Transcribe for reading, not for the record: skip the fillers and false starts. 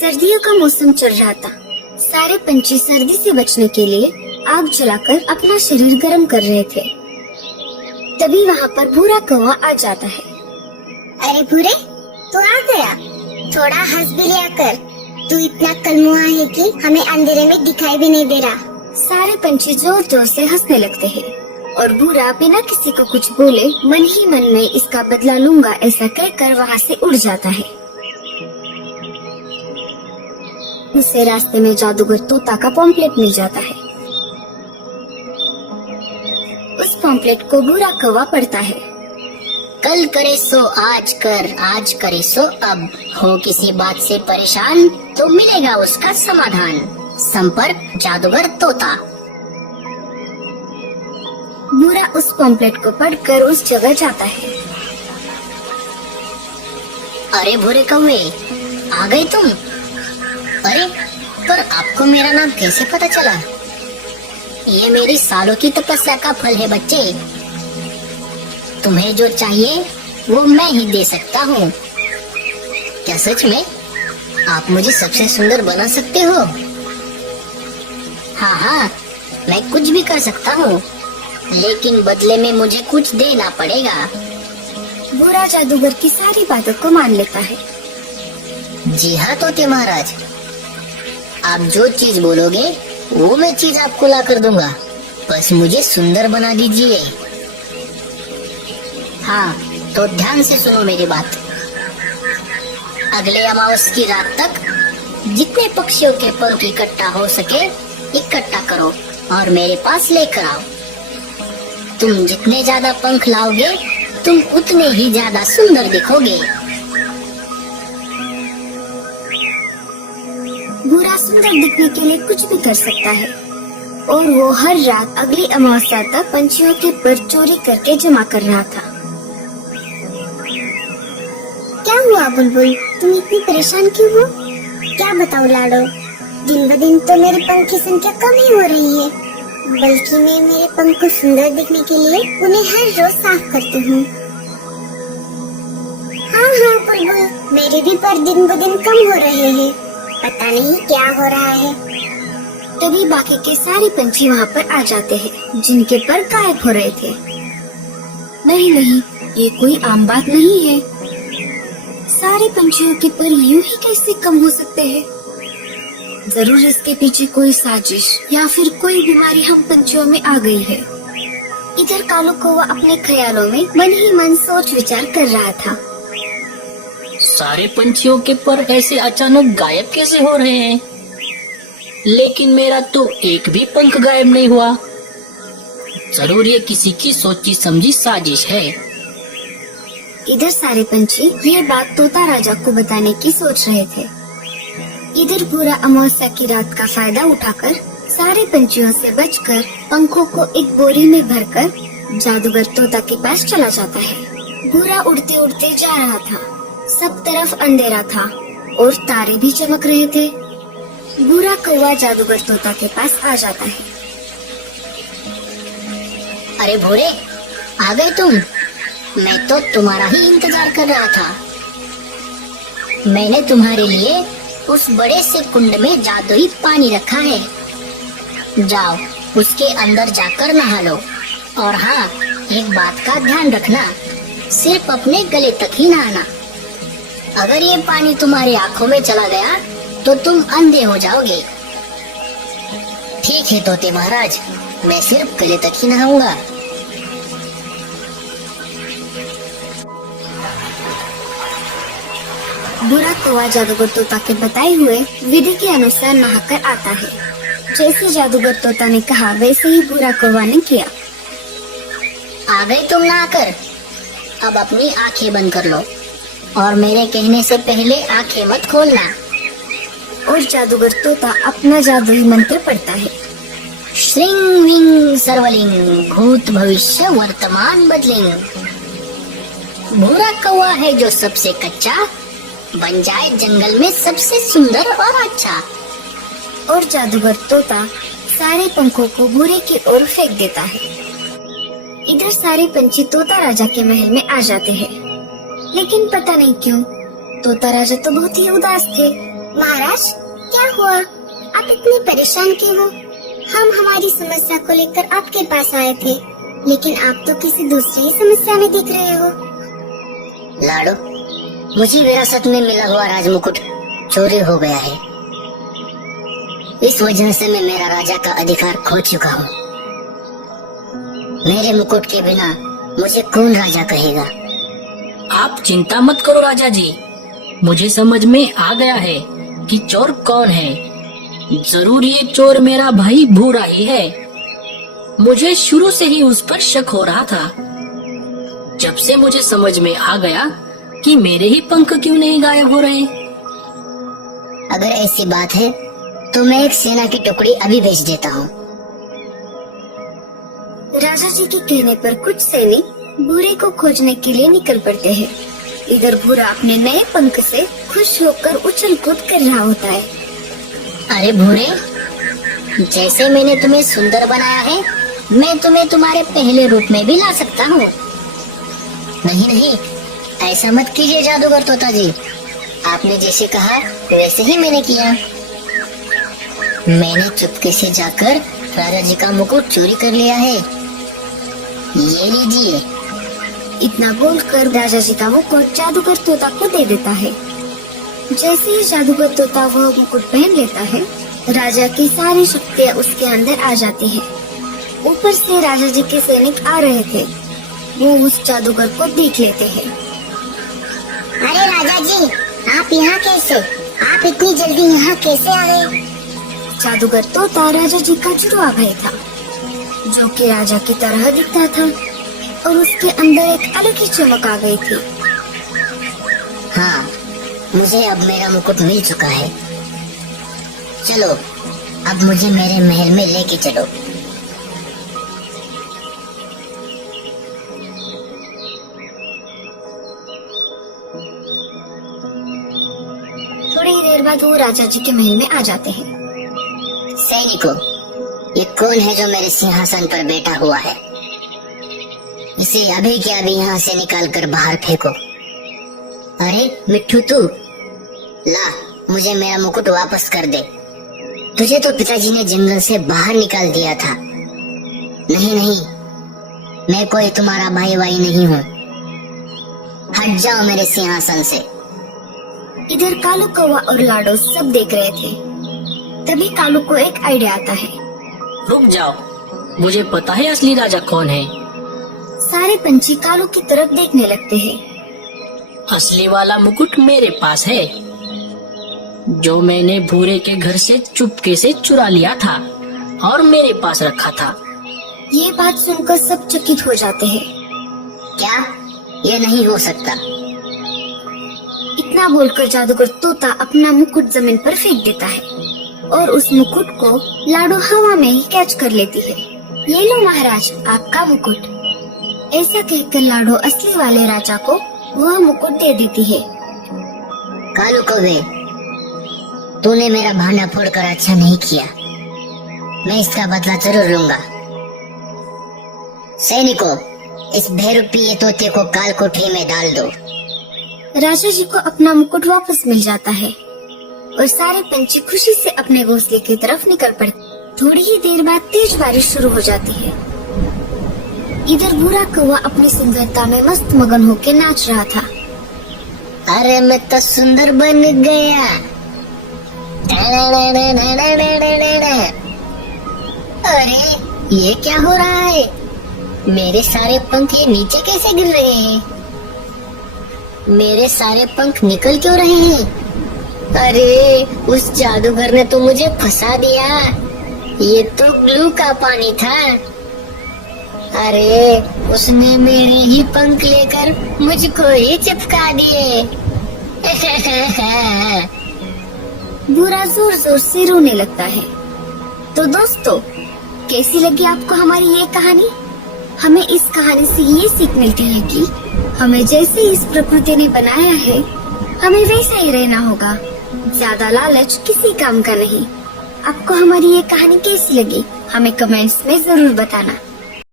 सर्दियों का मौसम चल रहा था। सारे पंछी सर्दी से बचने के लिए आग जलाकर अपना शरीर गर्म कर रहे थे। तभी वहाँ पर भूरा कौवा आ जाता है। अरे भूरे, तू आ गया। थोड़ा हंस भी लिया कर। तू इतना कलमुआ है कि हमें अंधेरे में दिखाई भी नहीं दे रहा। सारे पंछी जोर जोर से हंसने लगते हैं और भूरा बिना किसी को कुछ बोले मन ही मन में इसका बदला लूंगा ऐसा कहकर वहाँ से उड़ जाता है। उसे रास्ते में जादूगर तोता का पॉम्पलेट मिल जाता है। उस पॉम्पलेट को भूरा कौवा पढ़ता है। कल करे सो आज कर, आज करे सो अब। हो किसी बात से परेशान तो मिलेगा उसका समाधान। संपर्क जादूगर तोता। भूरा उस पॉम्पलेट को पढ़कर उस जगह जाता है। अरे भूरे कौवे, आ गए तुम? अरे पर आपको मेरा नाम कैसे पता चला? ये मेरी सालों की तपस्या का फल है बच्चे। तुम्हें जो चाहिए वो मैं ही दे सकता हूँ। क्या सच में आप मुझे सबसे सुंदर बना सकते हो? हाँ हाँ, मैं कुछ भी कर सकता हूँ, लेकिन बदले में मुझे कुछ देना पड़ेगा। भूरा जादूगर की सारी बातों को मान लेता है। जी हाँ तोते महाराज, आप जो चीज बोलोगे वो मैं चीज आपको ला कर दूंगा। बस मुझे सुंदर बना दीजिए। हाँ तो ध्यान से सुनो मेरी बात। अगले अमावस की रात तक जितने पक्षियों के पंख इकट्ठा हो सके इकट्ठा करो और मेरे पास लेकर आओ। तुम जितने ज्यादा पंख लाओगे तुम उतने ही ज्यादा सुंदर दिखोगे। भूरा सुंदर दिखने के लिए कुछ भी कर सकता है और वो हर रात अगली अमावस्या तक पंछियों के पर चोरी करके जमा कर रहा था। क्या हुआ बुलबुल, तुम इतनी परेशान क्यों हो? क्या बताओ लाडो, दिन ब दिन तो मेरे पंख की संख्या कम ही हो रही है। बल्कि मैं मेरे पंख को सुंदर दिखने के लिए उन्हें हर रोज साफ करती हूँ। हाँ हाँ बुलबुल, मेरे भी पर दिन ब दिन कम हो रहे हैं। पता नहीं क्या हो रहा है। तभी बाकी के सारे पंछी वहाँ पर आ जाते हैं जिनके पर गायब हो रहे थे। नहीं नहीं, ये कोई आम बात नहीं है। सारे पंछियों के पर यूं ही कैसे कम हो सकते हैं? जरूर इसके पीछे कोई साजिश या फिर कोई बीमारी हम पंछियों में आ गई है। इधर कालू कौवा अपने ख्यालों में मन ही मन सोच विचार कर रहा था। सारे पंछियों के पर ऐसे अचानक गायब कैसे हो रहे हैं? लेकिन मेरा तो एक भी पंख गायब नहीं हुआ। जरूर ये किसी की सोची समझी साजिश है। इधर सारे पंछी ये बात तोता राजा को बताने की सोच रहे थे। इधर भूरा अमावस्या की रात का फायदा उठाकर सारे पंछियों से बचकर पंखों को एक बोरी में भरकर जादूगर तोता के पास चला जाता है। भूरा उड़ते उड़ते जा रहा था। सब तरफ अंधेरा था और तारे भी चमक रहे थे। भूरा कौवा जादूगर तोता के पास आ जाता है। अरे भूरे, आ गए तुम? मैं तो तुम्हारा ही इंतजार कर रहा था। मैंने तुम्हारे लिए उस बड़े से कुंड में जादुई पानी रखा है। जाओ उसके अंदर जाकर नहा लो। और हाँ, एक बात का ध्यान रखना, सिर्फ अपने गले तक ही नहाना। अगर ये पानी तुम्हारी आंखों में चला गया तो तुम अंधे हो जाओगे। ठीक है तोते महाराज, मैं सिर्फ गले तक ही नहाऊंगा। भूरा कौवा जादूगर तोता के बताए हुए विधि के अनुसार नहाकर आता है। जैसे जादूगर तोता ने कहा वैसे ही भूरा कौवा ने किया। आ गए तुम नहाकर? अब अपनी आंखें बंद कर लो और मेरे कहने से पहले आंखें मत खोलना। और जादूगर तोता अपना जादुई मंत्र पढ़ता है। श्रीं विंग सर्वलिंग भूत भविष्य वर्तमान बदलिंग। भूरा कौवा है जो सबसे कच्चा, बन जाए जंगल में सबसे सुंदर और अच्छा। और जादूगर तोता सारे पंखों को भूरे की ओर फेंक देता है। इधर सारे पंछी तोता राजा के महल में आ जाते हैं, लेकिन पता नहीं क्यों तोता राजा तो बहुत ही उदास थे। महाराज, क्या हुआ? आप इतने परेशान क्यों हो? हम हमारी समस्या को लेकर आपके पास आए थे, लेकिन आप तो किसी दूसरी ही समस्या में दिख रहे हो। लाडो, मुझे विरासत में मिला हुआ राजमुकुट चोरी हो गया है। इस वजह से मैं मेरा राजा का अधिकार खो चुका हूँ। मेरे मुकुट के बिना मुझे कौन राजा कहेगा? आप चिंता मत करो राजा जी, मुझे समझ में आ गया है कि चोर कौन है। जरूर ये चोर मेरा भाई भूरा ही है। मुझे शुरू से ही उस पर शक हो रहा था। जब से मुझे समझ में आ गया कि मेरे ही पंख क्यों नहीं गायब हो रहे। अगर ऐसी बात है तो मैं एक सेना की टुकड़ी अभी भेज देता हूँ। राजा जी के कहने पर कुछ सैनिक भूरे को खोजने के लिए निकल पड़ते हैं। इधर भूरा अपने नए पंख से खुश होकर उछल कूद कर रहा होता है। अरे भूरे, जैसे मैंने तुम्हें सुंदर बनाया है, मैं तुम्हें तुम्हारे पहले रूप में भी ला सकता हूँ। नहीं नहीं, ऐसा मत कीजिए जादूगर तोता जी। आपने जैसे कहा वैसे ही मैंने किया। मैंने चुपके से जाकर राजा जी का मुकुट चोरी कर लिया है। ये लीजिए। इतना बोलकर राजा जी का मुकुट जादूगर तोता को दे देता है। जैसे ही जादूगर तोता वह मुकुट पहन लेता है, राजा की सारी शक्तियाँ उसके अंदर आ जाती है। ऊपर से राजा जी के सैनिक आ रहे थे, वो उस जादूगर को देख लेते हैं। अरे राजा जी, आप यहाँ कैसे? आप इतनी जल्दी यहाँ कैसे आ गए? जादूगर तोता राजा जी का जुड़वा भाई था, जो कि राजा की तरह दिखता था और उसके अंदर एक अलग ही चमक आ गई थी। हाँ, मुझे अब मेरा मुकुट मिल चुका है। चलो, अब मुझे मेरे महल में लेके चलो। थोड़ी देर बाद वो राजा जी के महल में आ जाते हैं। सैनिकों, ये कौन है जो मेरे सिंहासन पर बैठा हुआ है? इसे अभी के अभी यहाँ से निकाल कर बाहर फेंको। अरे मिट्ठू, तू ला, मुझे मेरा मुकुट वापस कर दे। तुझे तो पिताजी ने जंगल से बाहर निकाल दिया था। नहीं नहीं, मैं कोई तुम्हारा भाई वाई नहीं हूँ। हट जाओ मेरे सिंहासन से। इधर कालू कौवा और लाडो सब देख रहे थे। तभी कालू को एक आइडिया आता है। रुक जाओ, मुझे पता है असली राजा कौन है। सारे पंछी कालू की तरफ देखने लगते हैं। असली वाला मुकुट मेरे पास है, जो मैंने भूरे के घर से चुपके से चुरा लिया था और मेरे पास रखा था। ये बात सुनकर सब चकित हो जाते हैं। क्या? ये नहीं हो सकता। इतना बोलकर जादूगर तोता अपना मुकुट जमीन पर फेंक देता है और उस मुकुट को लाडो हवा में ही कैच कर लेती है। ये लो महाराज, आपका मुकुट। ऐसा कहकर लाडो असली वाले राजा को वह मुकुट दे देती है। कालू कौवे, तूने मेरा भांडा फोड़कर अच्छा नहीं किया। मैं इसका बदला जरूर लूंगा। सैनिकों, इस बेरुपये तोते को काल कोठरी में डाल दो। राजा जी को अपना मुकुट वापस मिल जाता है और सारे पंछी खुशी से अपने घोंसले की तरफ निकल पड़ते। थोड़ी ही देर बाद तेज बारिश शुरू हो जाती है। इधर भूरा कौवा अपनी सुंदरता में मस्त मगन होकर नाच रहा था। अरे मैं तो सुंदर बन गया। अरे ये क्या हो रहा है? मेरे सारे पंख ये नीचे कैसे गिर रहे हैं? मेरे सारे पंख निकल क्यों रहे हैं? अरे उस जादूगर ने तो मुझे फंसा दिया। ये तो ग्लू का पानी था। अरे उसने मेरे ही पंख लेकर मुझको ही चिपका दिए। भूरा जोर जोर से रोने लगता है। तो दोस्तों, कैसी लगी आपको हमारी ये कहानी? हमें इस कहानी से ये सीख मिलती है कि हमें जैसे इस प्रकृति ने बनाया है, हमें वैसा ही रहना होगा। ज्यादा लालच किसी काम का नहीं। आपको हमारी ये कहानी कैसी लगी, हमें कमेंट्स में जरूर बताना।